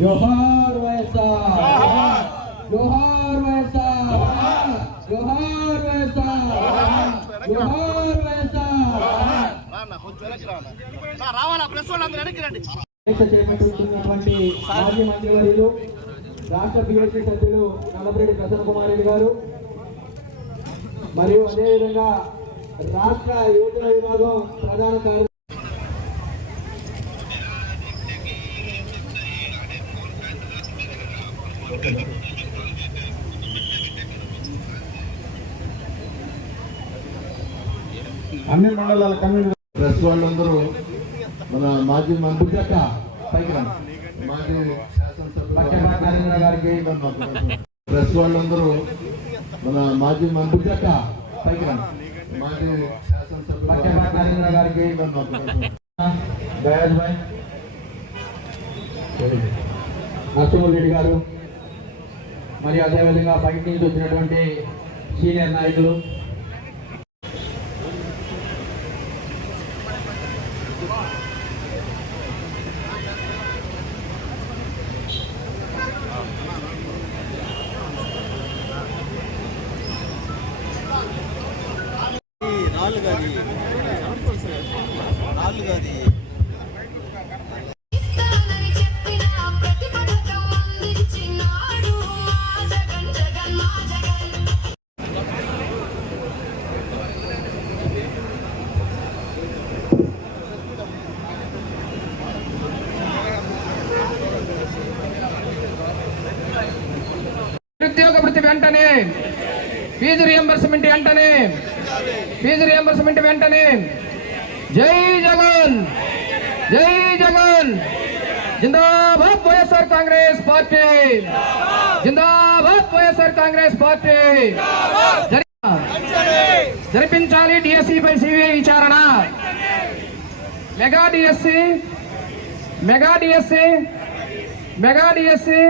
जोहार वैसा, जोहार वैसा, जोहार वैसा, जोहार वैसा। చేపట్టుతున్నటువంటి మాజీ మంత్రివర్యులు రాష్ట్ర బీఎస్సీ సభ్యులు నల్లపరెడ్డి ప్రసన్న కుమార్ రెడ్డి గారు మరియు అదేవిధంగా రాష్ట్ర యువజన విభాగం ప్రధాన కార్యదర్శి అన్ని మండలాల కమిటీ ప్రెస్ వాళ్ళందరూ మన మాజీ మంత్రి మాజీ శాసనసభ్యులు గారికి ప్రెస్ వాళ్ళందరూ మన మాజీ మంత్రి మాజీ శాసనసభ్యులు గారికి నరసింహ రెడ్డి గారు మరియు అదేవిధంగా బయట నుంచి వచ్చినటువంటి సీనియర్ నాయకులు నిరుద్యోగ వృత్తి వెంటనే, ఫీజు రియంబర్స్మెంట్ వెంటనే, ఫీజు రియంబర్స్మెంట్ వెంటనే. జై జగన్, జై జగన్, జిందాబాద్ వైఎస్ఆర్ కాంగ్రెస్ పార్టీ, జిందాబాద్ వైఎస్ఆర్ కాంగ్రెస్ పార్టీ. జరిపించాలి డిఎస్సి పై సిబిఐ విచారణ. Mega DSC, mega DSC, mega DSC.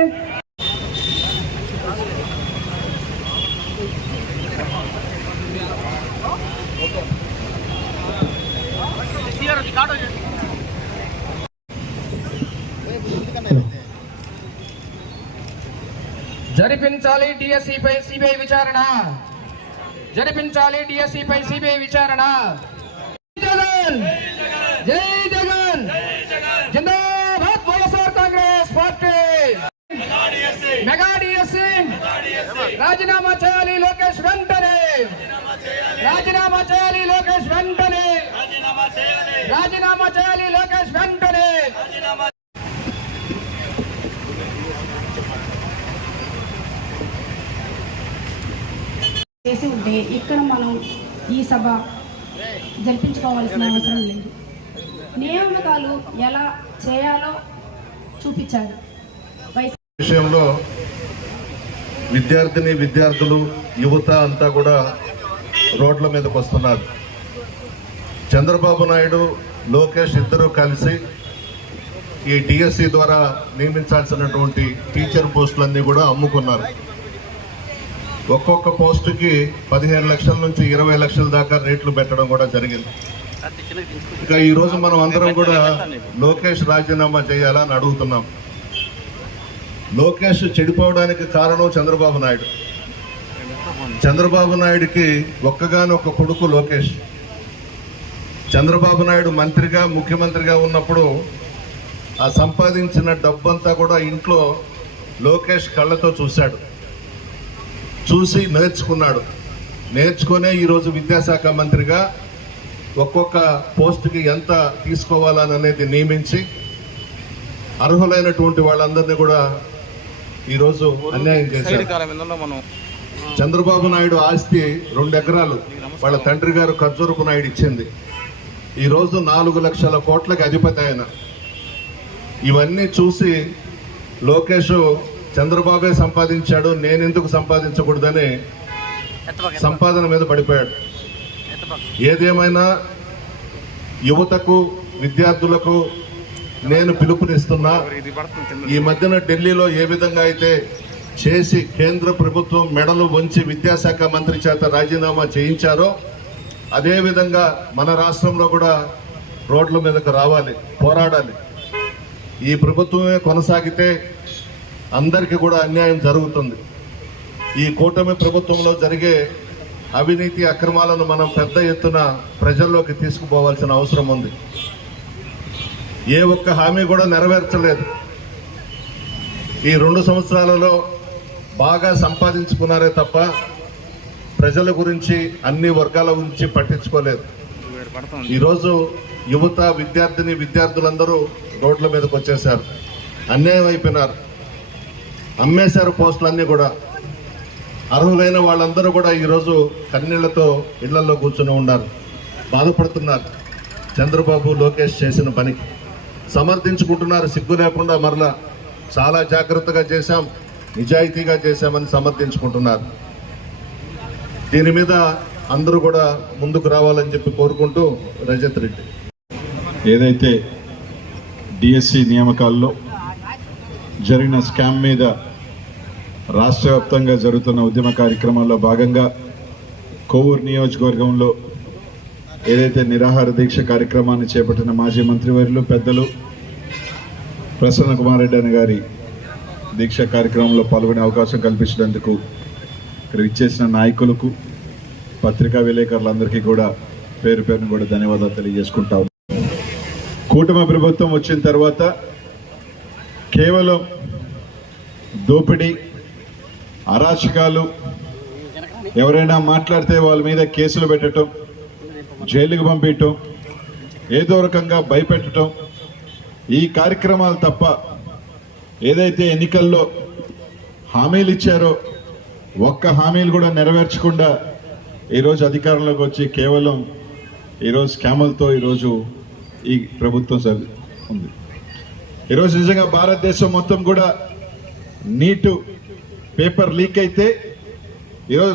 జరిపించాలి డిఎస్సి పై సిబిఐ విచారణ, జరిపించాలి డిఎస్సి పై సిబిఐ విచారణ. జగన్, జై జగన్, జిందాబాద్ వైఎస్ఆర్ కాంగ్రెస్ పార్టీ. మెగా డిఎస్సి రాజీనామా చేయాలి లోకేష్ వెంటనే, రాజీనామా చేయాలి లోకేష్ వెంటనే, రాజీనామా చేయాలి లోకేష్ వెంటనే. చేసి ఉంటే ఇక్కడ మనం ఈ సభ జరిపించుకోవాల్సిన అవసరం లేదు. నియామకాలు ఎలా చేయాలో చూపించారు. విషయంలో విద్యార్థులు యువత అంతా కూడా రోడ్ల మీదకి వస్తున్నారు. చంద్రబాబు నాయుడు, లోకేష్ ఇద్దరు కలిసి ఈ డిఎస్సి ద్వారా నియమించాల్సినటువంటి టీచర్ పోస్టులన్నీ కూడా అమ్ముకున్నారు. ఒక్కొక్క పోస్టుకి 15 లక్షల నుంచి 20 లక్షల దాకా రేట్లు పెట్టడం కూడా జరిగింది. ఇక ఈరోజు మనం అందరం కూడా లోకేష్ రాజీనామా చేయాలని అడుగుతున్నాం. లోకేష్ చెడిపోవడానికి కారణం చంద్రబాబు నాయుడు. చంద్రబాబు నాయుడికి ఒక్కగానొక్క కొడుకు లోకేష్. చంద్రబాబు నాయుడు మంత్రిగా, ముఖ్యమంత్రిగా ఉన్నప్పుడు ఆ సంపాదించిన డబ్బంతా కూడా ఇంట్లో లోకేష్ కళ్ళతో చూశాడు, చూసి నేర్చుకున్నాడు. నేర్చుకునే ఈరోజు విద్యాశాఖ మంత్రిగా ఒక్కొక్క పోస్టుకి ఎంత తీసుకోవాలనేది నియమించి అర్హులైనటువంటి వాళ్ళందరినీ కూడా ఈరోజు అన్యాయం చేశారు. చంద్రబాబు నాయుడు ఆస్తి 2 ఎకరాలు వాళ్ళ తండ్రి గారు ఖర్జూరపు నాయుడు ఇచ్చింది. ఈరోజు 4 లక్షల కోట్లకి అధిపతి ఆయన. ఇవన్నీ చూసి లోకేష్ చంద్రబాబే సంపాదించాడు, నేనెందుకు సంపాదించకూడదని సంపాదన మీద పడిపోయాడు. ఏదేమైనా యువతకు, విద్యార్థులకు నేను పిలుపునిస్తున్నా. ఈ మధ్యన ఢిల్లీలో ఏ విధంగా అయితే చేసి కేంద్ర ప్రభుత్వం మెడలు వంచి విద్యాశాఖ మంత్రి చేత రాజీనామా చేయించారో అదేవిధంగా మన రాష్ట్రంలో కూడా రోడ్ల మీదకు రావాలి, పోరాడాలి. ఈ ప్రభుత్వమే కొనసాగితే అందరికీ కూడా అన్యాయం జరుగుతుంది. ఈ కూటమి ప్రభుత్వంలో జరిగే అవినీతి అక్రమాలను మనం పెద్ద ఎత్తున ప్రజల్లోకి తీసుకుపోవాల్సిన అవసరం ఉంది. ఏ ఒక్క హామీ కూడా నెరవేర్చలేదు. ఈ 2 సంవత్సరాలలో బాగా సంపాదించుకున్నారే తప్ప ప్రజల గురించి, అన్ని వర్గాల గురించి పట్టించుకోలేదు. ఈరోజు యువత, విద్యార్థులందరూ రోడ్ల మీదకి వచ్చేశారు, అన్యాయం అయిపోయినారు, అమ్మేశారు పోస్టులన్నీ కూడా. అర్హులైన వాళ్ళందరూ కూడా ఈరోజు కన్నీళ్లతో ఇళ్లలో కూర్చొని ఉన్నారు, బాధపడుతున్నారు. చంద్రబాబు, లోకేష్ చేసిన పనికి సమర్థించుకుంటున్నారు సిగ్గు లేకుండా. మరలా చాలా జాగ్రత్తగా చేశాం, నిజాయితీగా చేశామని సమర్థించుకుంటున్నారు. దీని మీద అందరూ కూడా ముందుకు రావాలని చెప్పి కోరుకుంటూ రజత్ రెడ్డి. ఏదైతే డిఎస్సి నియామకాల్లో జరిగిన స్కామ్ మీద రాష్ట్ర వ్యాప్తంగా జరుగుతున్న ఉద్యమ కార్యక్రమాల్లో భాగంగా కోవూరు నియోజకవర్గంలో ఏదైతే నిరాహార దీక్ష కార్యక్రమాన్ని చేపట్టిన మాజీ మంత్రివర్యులు పెద్దలు ప్రసన్న కుమార్ రెడ్డి అన్న గారి దీక్ష కార్యక్రమంలో పాల్గొనే అవకాశం కల్పించినందుకు ఇక్కడ ఇచ్చేసిన నాయకులకు, పత్రికా విలేకరులందరికీ కూడా పేరు పేరును కూడా ధన్యవాదాలు తెలియజేసుకుంటా ఉన్నాను. కూటమి ప్రభుత్వం వచ్చిన తర్వాత కేవలం దోపిడీ, అరాచకాలు, ఎవరైనా మాట్లాడితే వాళ్ళ మీద కేసులు పెట్టడం, జైలుకు పంపించటం, ఏదో రకంగా భయపెట్టడం, ఈ కార్యక్రమాలు తప్ప ఏదైతే ఎన్నికల్లో హామీలు ఇచ్చారో ఒక్క హామీలు కూడా నెరవేర్చకుండా ఈరోజు అధికారంలోకి వచ్చి కేవలం ఈరోజు స్కాములతో ఈరోజు ఈ ప్రభుత్వం ఉంది. ఈరోజు నిజంగా భారతదేశం మొత్తం కూడా నీటు పేపర్ లీక్ అయితే ఈరోజు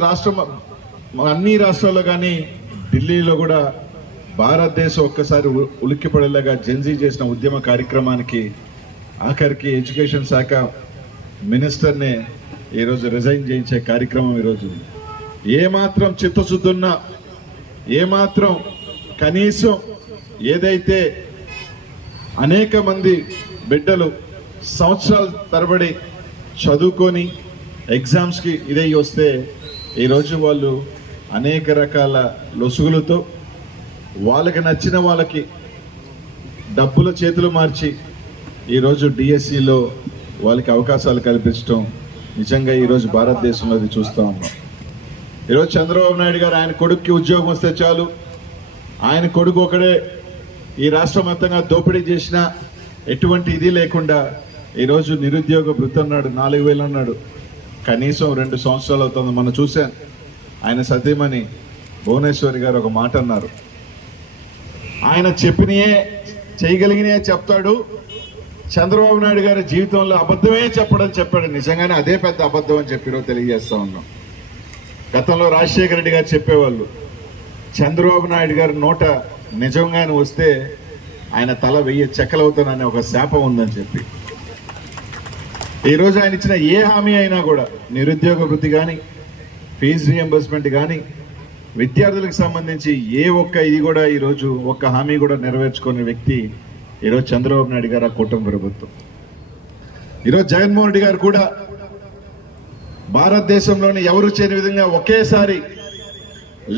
అన్ని రాష్ట్రాల్లో కానీ ఢిల్లీలో కూడా భారతదేశం ఒక్కసారి ఉలిక్కిపడేలాగా జెన్జీ చేసిన ఉద్యమ కార్యక్రమానికి ఆఖరికి ఎడ్యుకేషన్ శాఖ మినిస్టర్నే ఈరోజు రిజైన్ చేయించే కార్యక్రమం ఈరోజు. ఏమాత్రం చిత్తశుద్ధున్నా, ఏమాత్రం కనీసం ఏదైతే అనేక మంది బిడ్డలు సంవత్సరాల తరబడి చదువుకొని ఎగ్జామ్స్కి ఇదై వస్తే ఈరోజు వాళ్ళు అనేక రకాల లొసుగులతో వాళ్ళకి నచ్చిన వాళ్ళకి డబ్బుల చేతులు మార్చి ఈరోజు డిఎస్సిలో వాళ్ళకి అవకాశాలు కల్పించడం నిజంగా ఈరోజు భారతదేశంలో అది చూస్తూ ఉన్నాం. ఈరోజు చంద్రబాబు నాయుడు గారు ఆయన కొడుక్కి ఉద్యోగం వస్తే చాలు, ఆయన కొడుకు ఒకడే ఈ రాష్ట్రం మొత్తంగా దోపిడీ చేసినా ఎటువంటి ఇది లేకుండా ఈరోజు నిరుద్యోగ భృతి అన్నాడు, 4,000 అన్నాడు. కనీసం 2 సంవత్సరాలు అవుతుంది. మనం చూశాను ఆయన సతీమణి భువనేశ్వరి గారు ఒక మాట అన్నారు, ఆయన చెప్పినయే చేయగలిగినే చెప్తాడు, చంద్రబాబు నాయుడు గారి జీవితంలో అబద్ధమే చెప్పాడు. నిజంగానే అదే పెద్ద అబద్ధం అని చెప్పిరో తెలియజేస్తా ఉన్నాం. గతంలో రాజశేఖర రెడ్డి గారు చెప్పేవాళ్ళు, చంద్రబాబు నాయుడు గారి నోట నిజంగానే వస్తే ఆయన తల 1000 చెక్కలవుతాననే ఒక శాపం ఉందని చెప్పి ఈరోజు ఆయన ఇచ్చిన ఏ హామీ అయినా కూడా, నిరుద్యోగ వృత్తి కానీ, ఫీజు రియంబర్స్మెంట్ కానీ, విద్యార్థులకు సంబంధించి ఏ ఒక్క ఇది కూడా ఈరోజు ఒక్క హామీ కూడా నెరవేర్చుకునే వ్యక్తి ఈరోజు చంద్రబాబు నాయుడు గారు, ఆ కూటమి ప్రభుత్వం. ఈరోజు జగన్మోహన్ రెడ్డి గారు కూడా భారతదేశంలోని ఎవరు చేయని విధంగా ఒకేసారి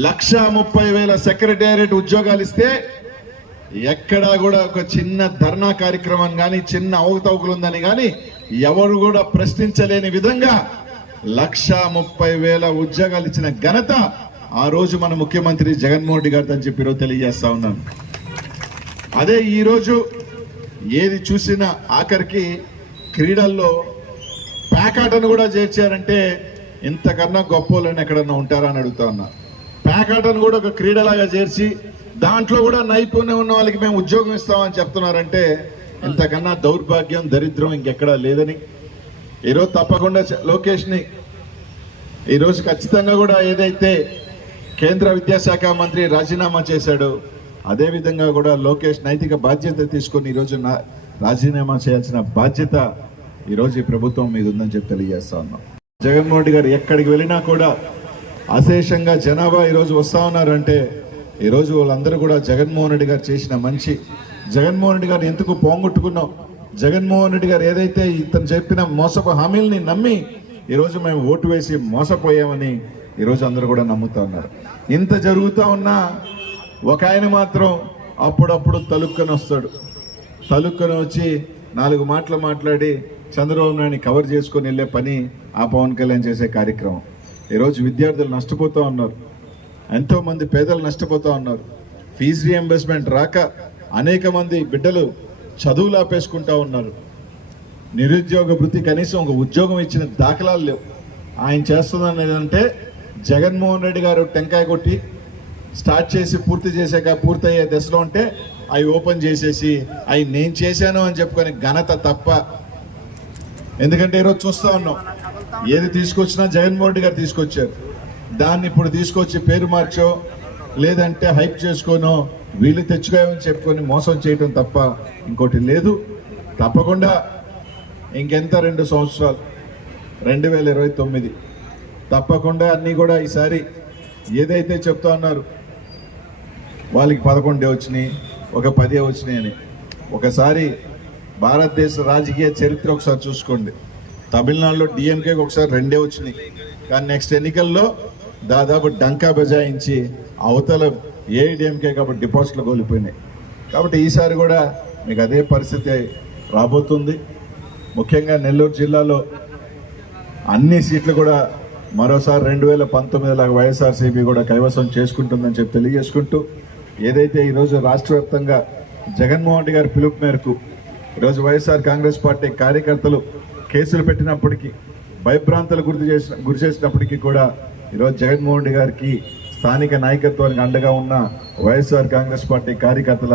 1,30,000 సెక్రటేరియట్ ఉద్యోగాలు ఇస్తే ఎక్కడా కూడా ఒక చిన్న ధర్నా కార్యక్రమం కానీ, చిన్న అవకతవకలు ఉందని కానీ ఎవరు కూడా ప్రశ్నించలేని విధంగా 1,30,000 ఉద్యోగాలు ఇచ్చిన ఘనత ఆ రోజు మన ముఖ్యమంత్రి జగన్మోహన్ రెడ్డి గారు అని చెప్పి తెలియజేస్తా ఉన్నాను. అదే ఈరోజు ఏది చూసినా ఆఖరికి క్రీడల్లో ప్యాకాటను కూడా చేర్చారంటే ఇంతకన్నా గొప్ప వాళ్ళని ఎక్కడన్నా ఉంటారా అని అడుగుతా ఉన్నా. ప్యాకాటను కూడా ఒక క్రీడలాగా చేర్చి దాంట్లో కూడా నైపుణ్యం ఉన్న వాళ్ళకి మేము ఉద్యోగం ఇస్తామని చెప్తున్నారంటే ఇంతకన్నా దౌర్భాగ్యం దరిద్రం ఇంకెక్కడా లేదని ఈరోజు తప్పకుండా లోకేష్ని ఈరోజు ఖచ్చితంగా కూడా ఏదైతే కేంద్ర విద్యాశాఖ మంత్రి రాజీనామా చేశాడో అదేవిధంగా కూడా లోకేష్ నైతిక బాధ్యత తీసుకొని ఈరోజు రాజీనామా చేయాల్సిన బాధ్యత ఈరోజు ఈ ప్రభుత్వం మీద ఉందని చెప్పి తెలియజేస్తా ఉన్నాం. జగన్మోహన్ రెడ్డి గారు ఎక్కడికి వెళ్ళినా కూడా అశేషంగా జనాభా ఈరోజు వస్తూ ఉన్నారంటే ఈరోజు వాళ్ళందరూ కూడా జగన్మోహన్ రెడ్డి గారు చేసిన మంచి, జగన్మోహన్ రెడ్డి గారు ఎందుకు పోగొట్టుకున్నాం, జగన్మోహన్ రెడ్డి గారు ఏదైతే ఇతను చెప్పిన మోసపు హామీలని నమ్మి ఈరోజు మేము ఓటు వేసి మోసపోయామని ఈరోజు అందరూ కూడా నమ్ముతా ఉన్నారు. ఇంత జరుగుతూ ఉన్నా ఒక ఆయన మాత్రం అప్పుడప్పుడు తలుక్కుని వస్తాడు. తలుక్కుని వచ్చి 4 మాటలు మాట్లాడి చంద్రబాబు నాయుడిని కవర్ చేసుకొని వెళ్ళే పని ఆ పవన్ కళ్యాణ్ చేసే కార్యక్రమం. ఈరోజు విద్యార్థులు నష్టపోతూ ఉన్నారు, ఎంతోమంది పేదలు నష్టపోతూ ఉన్నారు. ఫీజు రీఎంబర్స్మెంట్ రాక అనేక మంది బిడ్డలు చదువులు ఆపేసుకుంటూ ఉన్నారు. నిరుద్యోగ వృత్తి కనీసం ఒక ఉద్యోగం ఇచ్చిన దాఖలాలు లేవు. ఆయన చేస్తుందని ఏంటంటే జగన్మోహన్ రెడ్డి గారు టెంకాయ కొట్టి స్టార్ట్ చేసి పూర్తయ్యే దశలో ఉంటే అవి ఓపెన్ చేసేసి అవి నేను చేశాను అని చెప్పుకొని ఘనత తప్ప. ఎందుకంటే ఈరోజు చూస్తూ ఉన్నాం, ఏది తీసుకొచ్చినా జగన్మోహన్ రెడ్డి గారు తీసుకొచ్చారు. దాన్ని ఇప్పుడు తీసుకొచ్చి పేరు మార్చో లేదంటే హైప్ చేసుకోనో వీళ్ళు తెచ్చుకోమని చెప్పుకొని మోసం చేయడం తప్ప ఇంకోటి లేదు. తప్పకుండా ఇంకెంత 2 సంవత్సరాలు 2029 తప్పకుండా అన్నీ కూడా ఈసారి ఏదైతే చెప్తా ఉన్నారు వాళ్ళకి 11 వచ్చినాయి, ఒక 10 వచ్చినాయి అని. ఒకసారి భారతదేశ రాజకీయ చరిత్ర ఒకసారి చూసుకోండి. తమిళనాడులో డిఎంకేకి ఒకసారి 2 వచ్చినాయి, కానీ నెక్స్ట్ ఎన్నికల్లో దాదాపు డంకా బజాయించి అవతల ఏఐడిఎంకే కాబట్టి డిపాజిట్లు కోల్పోయినాయి. కాబట్టి ఈసారి కూడా మీకు అదే పరిస్థితి రాబోతుంది. ముఖ్యంగా నెల్లూరు జిల్లాలో అన్ని సీట్లు కూడా మరోసారి 2019 లాగా వైఎస్ఆర్సీపీ కూడా కైవసం చేసుకుంటుందని చెప్పి తెలియజేసుకుంటూ, ఏదైతే ఈరోజు రాష్ట్ర వ్యాప్తంగా జగన్మోహన్ రెడ్డి గారి పిలుపు మేరకు ఈరోజు వైఎస్ఆర్ కాంగ్రెస్ పార్టీ కార్యకర్తలు కేసులు పెట్టినప్పటికీ, భయభ్రాంతులు గురి చేసినప్పటికీ కూడా ఈరోజు జగన్మోహన్ రెడ్డి గారికి స్థానిక నాయకత్వానికి అండగా ఉన్న వైఎస్ఆర్ కాంగ్రెస్ పార్టీ కార్యకర్తల